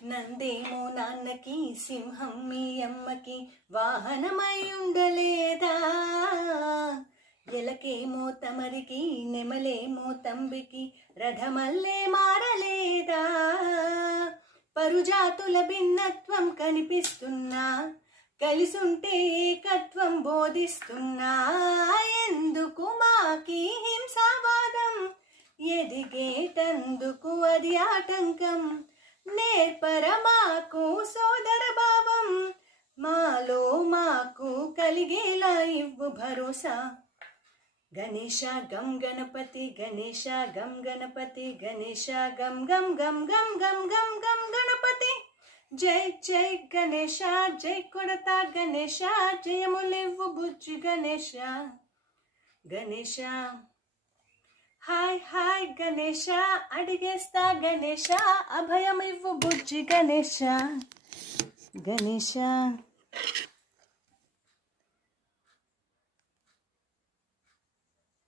నందేమో నాన్నకి సింహం మీ అమ్మకి వాహనమై ఉండలేదా, ఎలకేమో తమరికి నెమలేమో తంబికి రథమల్లే మారలేదా, పరుజాతుల భిన్నత్వం కనిపిస్తున్నా కలిసుంటే ఏకత్వం బోధిస్తున్నా, ఎందుకు మాకీ హింసావాదం ఎదిగేటందుకు అది ఆటంకం, నేర్పర మాకు సోదర భావం మాలో మాకు కలిగేలా ఇవ్వు భరోసా. గణేశ గం గణపతి గణేశ గం గణపతి గణేశ గం గం గం గం గం గం గం గణపతి. జై జై గణేశ జై కొడతా గణేశ జయములివ్వు బుజ్జి గణేశ. గణేశ హాయ్ హాయ్ గణేశ అడిగేస్తా గణేశ అభయమివ్వు బుజ్జి గణేశ. గణేశ